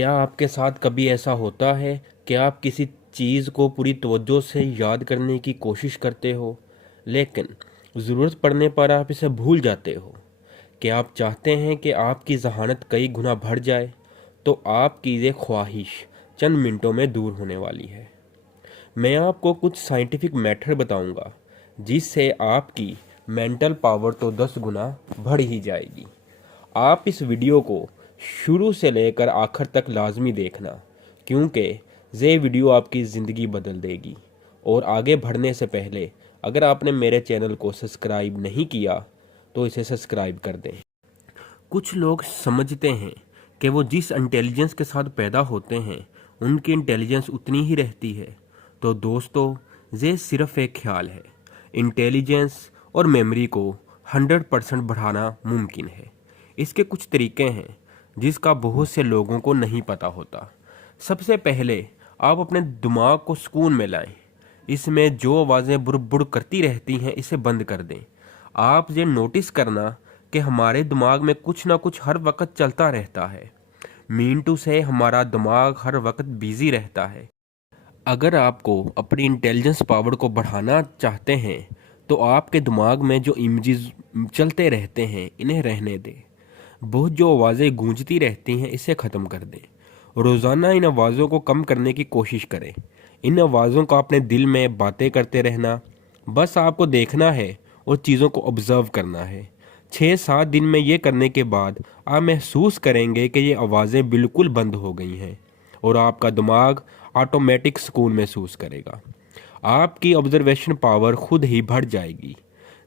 क्या आपके साथ कभी ऐसा होता है कि आप किसी चीज़ को पूरी तवज्जो से याद करने की कोशिश करते हो, लेकिन ज़रूरत पड़ने पर आप इसे भूल जाते हो? क्या आप चाहते हैं कि आपकी ज़हानत कई गुना बढ़ जाए, तो आपकी ये ख्वाहिश चंद मिनटों में दूर होने वाली है। मैं आपको कुछ साइंटिफिक मेथड बताऊंगा, जिससे आपकी मेंटल पावर तो 10 गुना बढ़ ही जाएगी। आप इस वीडियो को शुरू से लेकर आखिर तक लाजमी देखना, क्योंकि ये वीडियो आपकी ज़िंदगी बदल देगी। और आगे बढ़ने से पहले अगर आपने मेरे चैनल को सब्सक्राइब नहीं किया तो इसे सब्सक्राइब कर दें। कुछ लोग समझते हैं कि वो जिस इंटेलिजेंस के साथ पैदा होते हैं उनकी इंटेलिजेंस उतनी ही रहती है। तो दोस्तों, ये सिर्फ एक ख्याल है। इंटेलिजेंस और मेमोरी को 100% बढ़ाना मुमकिन है। इसके कुछ तरीके हैं जिसका बहुत से लोगों को नहीं पता होता। सबसे पहले आप अपने दिमाग को सुकून में लाएं। इसमें जो आवाज़ें बुड़ करती रहती हैं इसे बंद कर दें। आप ये नोटिस करना कि हमारे दिमाग में कुछ ना कुछ हर वक्त चलता रहता है। मीन टू से हमारा दिमाग हर वक्त बिजी रहता है। अगर आपको अपनी इंटेलिजेंस पावर को बढ़ाना चाहते हैं तो आपके दिमाग में जो इमेजेस चलते रहते हैं इन्हें रहने दें। बहुत जो आवाज़ें गूंजती रहती हैं इसे ख़त्म कर दें। रोज़ाना इन आवाज़ों को कम करने की कोशिश करें। इन आवाज़ों का अपने दिल में बातें करते रहना। बस आपको देखना है और चीज़ों को ऑब्ज़र्व करना है। 6-7 दिन में ये करने के बाद आप महसूस करेंगे कि ये आवाज़ें बिल्कुल बंद हो गई हैं और आपका दिमाग ऑटोमेटिक सुकून महसूस करेगा। आपकी ऑब्जर्वेशन पावर खुद ही बढ़ जाएगी।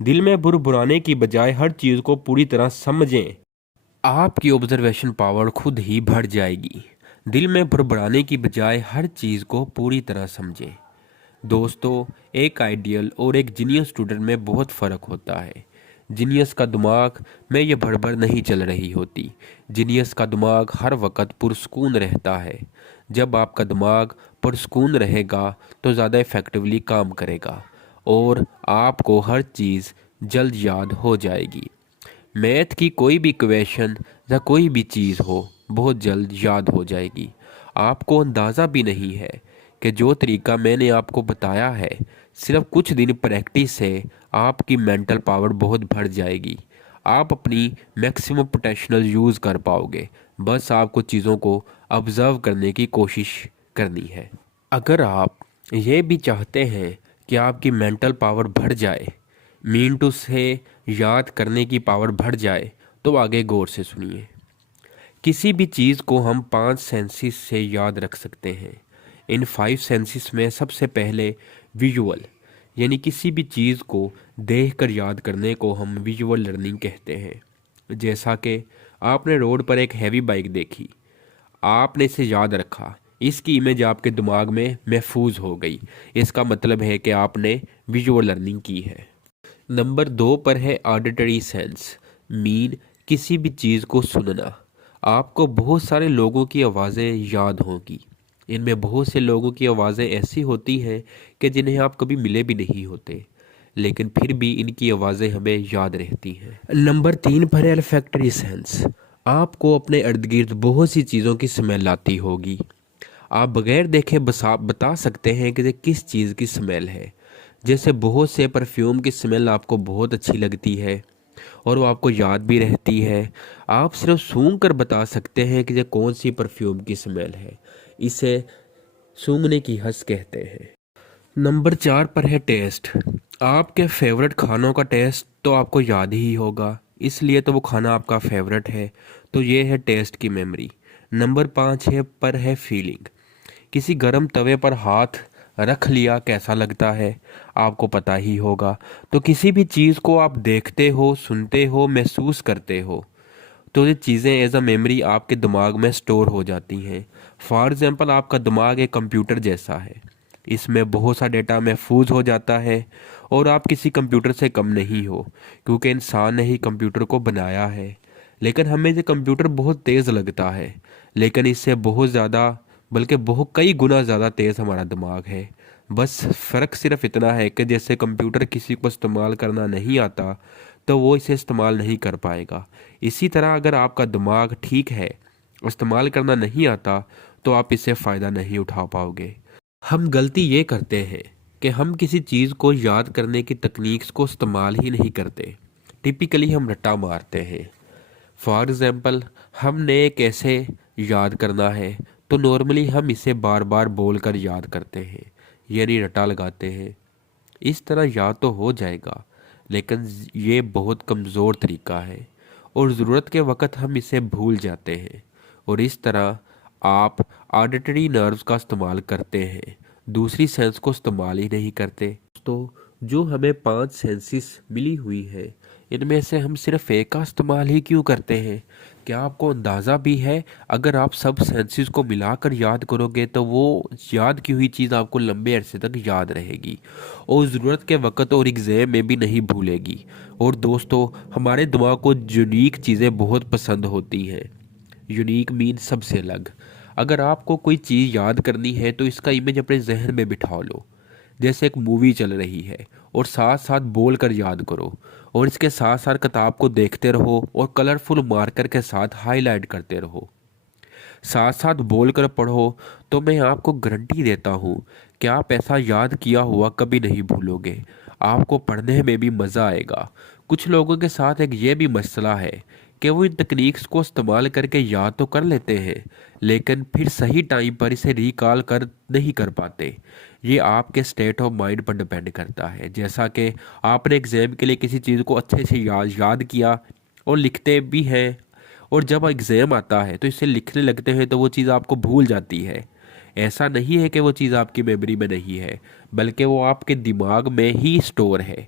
दिल में बुरबुराने की बजाय हर चीज़ को पूरी तरह समझें। आपकी ऑब्जर्वेशन पावर खुद ही बढ़ जाएगी। दिल में बुरबुराने की बजाय हर चीज़ को पूरी तरह समझें। दोस्तों, एक आइडियल और एक जीनियस स्टूडेंट में बहुत फ़र्क होता है। जीनियस का दिमाग में ये भड़बड़ नहीं चल रही होती। जीनियस का दिमाग हर वक्त पुरस्कून रहता है। जब आपका दिमाग पुरस्कून रहेगा तो ज़्यादा इफ़ेक्टिवली काम करेगा और आपको हर चीज़ जल्द याद हो जाएगी। मैथ की कोई भी इक्वेशन या कोई भी चीज़ हो बहुत जल्द याद हो जाएगी। आपको अंदाज़ा भी नहीं है कि जो तरीका मैंने आपको बताया है, सिर्फ कुछ दिन प्रैक्टिस से आपकी मेंटल पावर बहुत बढ़ जाएगी। आप अपनी मैक्सिमम पोटेंशियल यूज़ कर पाओगे। बस आपको चीज़ों को ऑब्ज़र्व करने की कोशिश करनी है। अगर आप ये भी चाहते हैं कि आपकी मेंटल पावर बढ़ जाए, मीन टू से याद करने की पावर बढ़ जाए, तो आगे गौर से सुनिए। किसी भी चीज़ को हम 5 सेंसेस से याद रख सकते हैं। इन 5 सेंसेस में सबसे पहले विजुअल, यानी किसी भी चीज़ को देखकर याद करने को हम विजुअल लर्निंग कहते हैं। जैसा कि आपने रोड पर एक हैवी बाइक देखी, आपने इसे याद रखा, इसकी इमेज आपके दिमाग में महफूज हो गई। इसका मतलब है कि आपने विजुअल लर्निंग की है। नंबर 2 पर है ऑडिटरी सेंस, मीन किसी भी चीज़ को सुनना। आपको बहुत सारे लोगों की आवाज़ें याद होंगी। इनमें बहुत से लोगों की आवाज़ें ऐसी होती हैं कि जिन्हें आप कभी मिले भी नहीं होते, लेकिन फिर भी इनकी आवाज़ें हमें याद रहती हैं। नंबर 3 पर है olfactory सेंस। आपको अपने इर्द गिर्द बहुत सी चीज़ों की स्मेल आती होगी। आप बगैर देखे बता सकते हैं कि ये किस चीज़ की स्मेल है। जैसे बहुत से परफ्यूम की स्मेल आपको बहुत अच्छी लगती है और वो आपको याद भी रहती है। आप सिर्फ सूंघ कर बता सकते हैं कि ये कौन सी परफ्यूम की स्मेल है। इसे सूंघने की हंस कहते हैं। नंबर 4 पर है टेस्ट। आपके फेवरेट खानों का टेस्ट तो आपको याद ही होगा, इसलिए तो वो खाना आपका फेवरेट है। तो ये है टेस्ट की मेमोरी। नंबर 5 पर है फीलिंग। किसी गर्म तवे पर हाथ रख लिया कैसा लगता है, आपको पता ही होगा। तो किसी भी चीज़ को आप देखते हो, सुनते हो, महसूस करते हो, तो ये चीज़ें एज अ मेमोरी आपके दिमाग में स्टोर हो जाती हैं। फॉर एग्ज़ाम्पल, आपका दिमाग एक कंप्यूटर जैसा है। इसमें बहुत सा डेटा महफूज हो जाता है और आप किसी कंप्यूटर से कम नहीं हो, क्योंकि इंसान ने ही कंप्यूटर को बनाया है। लेकिन हमें ये कंप्यूटर बहुत तेज़ लगता है, लेकिन इससे बहुत ज़्यादा, बल्कि बहुत कई गुना ज़्यादा तेज़ हमारा दिमाग है। बस फ़र्क सिर्फ इतना है कि जैसे कंप्यूटर किसी को इस्तेमाल करना नहीं आता तो वो इसे इस्तेमाल नहीं कर पाएगा। इसी तरह अगर आपका दिमाग ठीक है, इस्तेमाल करना नहीं आता तो आप इससे फ़ायदा नहीं उठा पाओगे। हम गलती ये करते हैं कि हम किसी चीज़ को याद करने की तकनीक्स को इस्तेमाल ही नहीं करते। टिपिकली हम रट्टा मारते हैं। फॉर एग्ज़ाम्पल, हमने कैसे याद करना है तो नॉर्मली हम इसे बार बार बोल कर याद करते हैं, यानी रट्टा लगाते हैं। इस तरह याद तो हो जाएगा, लेकिन ये बहुत कमज़ोर तरीका है और ज़रूरत के वक्त हम इसे भूल जाते हैं। और इस तरह आप ऑडिटरी नर्व्स का इस्तेमाल करते हैं, दूसरी सेंस को इस्तेमाल ही नहीं करते। तो जो हमें 5 सेंसेस मिली हुई है, इनमें से हम सिर्फ एक का इस्तेमाल ही क्यों करते हैं? क्या आपको अंदाज़ा भी है, अगर आप सब सेंसेस को मिलाकर याद करोगे तो वो याद की हुई चीज़ आपको लंबे अरसे तक याद रहेगी और ज़रूरत के वक्त और एग्ज़ाम में भी नहीं भूलेगी। और दोस्तों, हमारे दिमाग को यूनिक चीज़ें बहुत पसंद होती हैं। यूनिक मीन सबसे अलग। अगर आपको कोई चीज़ याद करनी है तो इसका इमेज अपने जहन में बिठा लो। जैसे एक मूवी चल रही है और साथ साथ बोल कर याद करो, और इसके साथ साथ किताब को देखते रहो और कलरफुल मार्कर के साथ हाईलाइट करते रहो। साथ साथ बोल कर पढ़ो, तो मैं आपको गारंटी देता हूँ कि आप ऐसा याद किया हुआ कभी नहीं भूलोगे। आपको पढ़ने में भी मज़ा आएगा। कुछ लोगों के साथ एक ये भी मसला है कि वो इन तकनीक्स को इस्तेमाल करके याद तो कर लेते हैं, लेकिन फिर सही टाइम पर इसे रिकॉल कर नहीं कर पाते। ये आपके स्टेट ऑफ माइंड पर डिपेंड करता है। जैसा कि आपने एग्ज़ाम के लिए किसी चीज़ को अच्छे से याद किया और लिखते भी हैं, और जब एग्ज़ाम आता है तो इसे लिखने लगते हैं तो वो चीज़ आपको भूल जाती है। ऐसा नहीं है कि वो चीज़ आपकी मेमोरी में नहीं है, बल्कि वो आपके दिमाग में ही स्टोर है।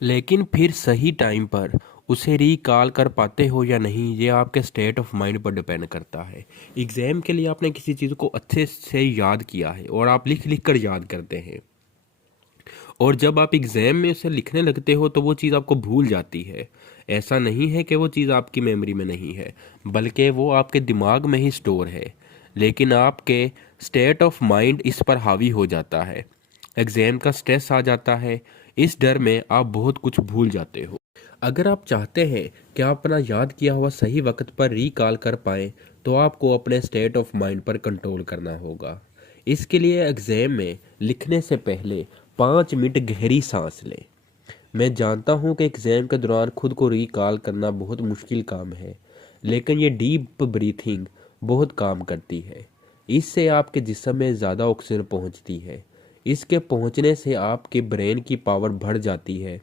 लेकिन फिर सही टाइम पर उसे रिकॉल कर पाते हो या नहीं, ये आपके स्टेट ऑफ माइंड पर डिपेंड करता है। एग्ज़ाम के लिए आपने किसी चीज़ को अच्छे से याद किया है और आप लिख लिख कर याद करते हैं, और जब आप एग्ज़ाम में उसे लिखने लगते हो तो वो चीज़ आपको भूल जाती है। ऐसा नहीं है कि वो चीज़ आपकी मेमोरी में नहीं है, बल्कि वो आपके दिमाग में ही स्टोर है, लेकिन आपके स्टेट ऑफ माइंड इस पर हावी हो जाता है। एग्ज़ाम का स्ट्रेस आ जाता है, इस डर में आप बहुत कुछ भूल जाते हो। अगर आप चाहते हैं कि आप अपना याद किया हुआ सही वक्त पर रिकॉल कर पाएँ, तो आपको अपने स्टेट ऑफ माइंड पर कंट्रोल करना होगा। इसके लिए एग्ज़ाम में लिखने से पहले 5 मिनट गहरी सांस लें। मैं जानता हूँ कि एग्ज़ाम के दौरान खुद को रिकॉल करना बहुत मुश्किल काम है, लेकिन ये डीप ब्रीथिंग बहुत काम करती है। इससे आपके जिस्म में ज़्यादा ऑक्सीजन पहुँचती है। इसके पहुँचने से आपके ब्रेन की पावर बढ़ जाती है।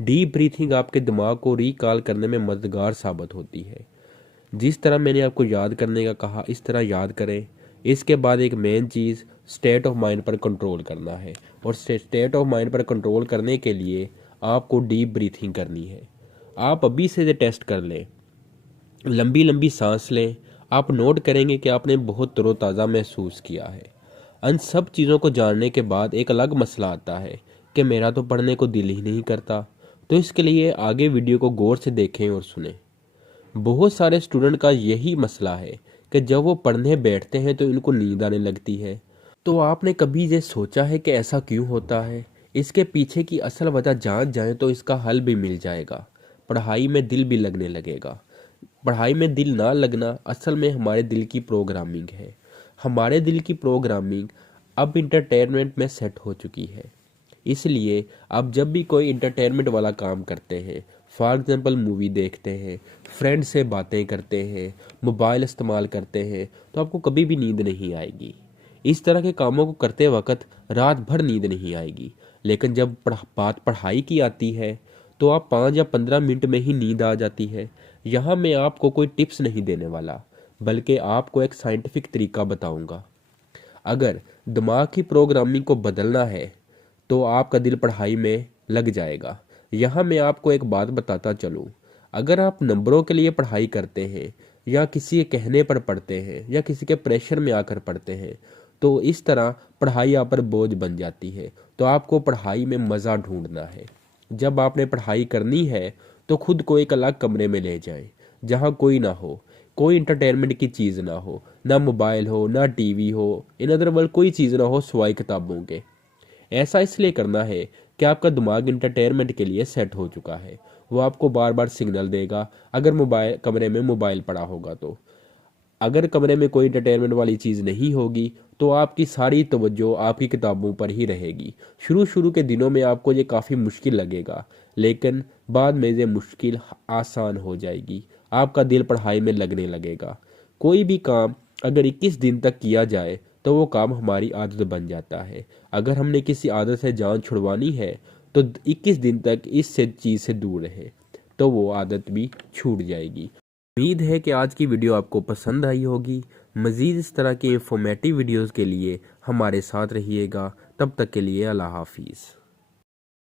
डीप ब्रीथिंग आपके दिमाग को रिकॉल करने में मददगार साबित होती है। जिस तरह मैंने आपको याद करने का कहा, इस तरह याद करें। इसके बाद एक main cheese state of mind पर कंट्रोल करना है, और स्टेट ऑफ माइंड पर कंट्रोल करने के लिए आपको डीप ब्रीथिंग करनी है। आप अभी से ये टेस्ट कर लें, लंबी लंबी सांस लें। आप नोट करेंगे कि आपने बहुत तरोताज़ा महसूस किया है। उन सब चीज़ों को जानने के बाद एक अलग मसला आता है कि मेरा तो पढ़ने को दिल ही नहीं करता। तो इसके लिए आगे वीडियो को गौर से देखें और सुनें। बहुत सारे स्टूडेंट का यही मसला है कि जब वो पढ़ने बैठते हैं तो इनको नींद आने लगती है। तो आपने कभी ये सोचा है कि ऐसा क्यों होता है? इसके पीछे की असल वजह जान जाए तो इसका हल भी मिल जाएगा। पढ़ाई में दिल भी लगने लगेगा। पढ़ाई में दिल ना लगना असल में हमारे दिल की प्रोग्रामिंग है। हमारे दिल की प्रोग्रामिंग अब इंटरटेनमेंट में सेट हो चुकी है। इसलिए आप जब भी कोई इंटरटेनमेंट वाला काम करते हैं, फॉर एग्जांपल मूवी देखते हैं, फ्रेंड से बातें करते हैं, मोबाइल इस्तेमाल करते हैं, तो आपको कभी भी नींद नहीं आएगी। इस तरह के कामों को करते वक्त रात भर नींद नहीं आएगी। लेकिन जब बात पढ़ाई की आती है तो आप 5 या 15 मिनट में ही नींद आ जाती है। यहाँ मैं आपको कोई टिप्स नहीं देने वाला, बल्कि आपको एक साइंटिफिक तरीका बताऊंगा। अगर दिमाग की प्रोग्रामिंग को बदलना है तो आपका दिल पढ़ाई में लग जाएगा। यहाँ मैं आपको एक बात बताता चलूँ, अगर आप नंबरों के लिए पढ़ाई करते हैं या किसी के कहने पर पढ़ते हैं या किसी के प्रेशर में आकर पढ़ते हैं, तो इस तरह पढ़ाई आप पर बोझ बन जाती है। तो आपको पढ़ाई में मज़ा ढूंढना है। जब आपने पढ़ाई करनी है तो खुद को एक अलग कमरे में ले जाएं, जहाँ कोई ना हो, कोई इंटरटेनमेंट की चीज़ ना हो, ना मोबाइल हो, ना टीवी हो, इन अदर वर्ड कोई चीज़ ना हो सिवाय किताबों के। ऐसा इसलिए करना है कि आपका दिमाग इंटरटेनमेंट के लिए सेट हो चुका है। वो आपको बार बार सिग्नल देगा अगर मोबाइल कमरे में मोबाइल पड़ा होगा तो। अगर कमरे में कोई एंटरटेनमेंट वाली चीज़ नहीं होगी तो आपकी सारी तवज्जो आपकी किताबों पर ही रहेगी। शुरू शुरू के दिनों में आपको ये काफ़ी मुश्किल लगेगा, लेकिन बाद में ये मुश्किल आसान हो जाएगी। आपका दिल पढ़ाई में लगने लगेगा। कोई भी काम अगर 21 दिन तक किया जाए तो वो काम हमारी आदत बन जाता है। अगर हमने किसी आदत से जान छुड़वानी है तो 21 दिन तक इस चीज़ से दूर रहे, तो वो आदत भी छूट जाएगी। उम्मीद है कि आज की वीडियो आपको पसंद आई होगी। मज़ीद इस तरह के इंफॉर्मेटिव वीडियोज़ के लिए हमारे साथ रहिएगा। तब तक के लिए अल्लाह हाफिज़।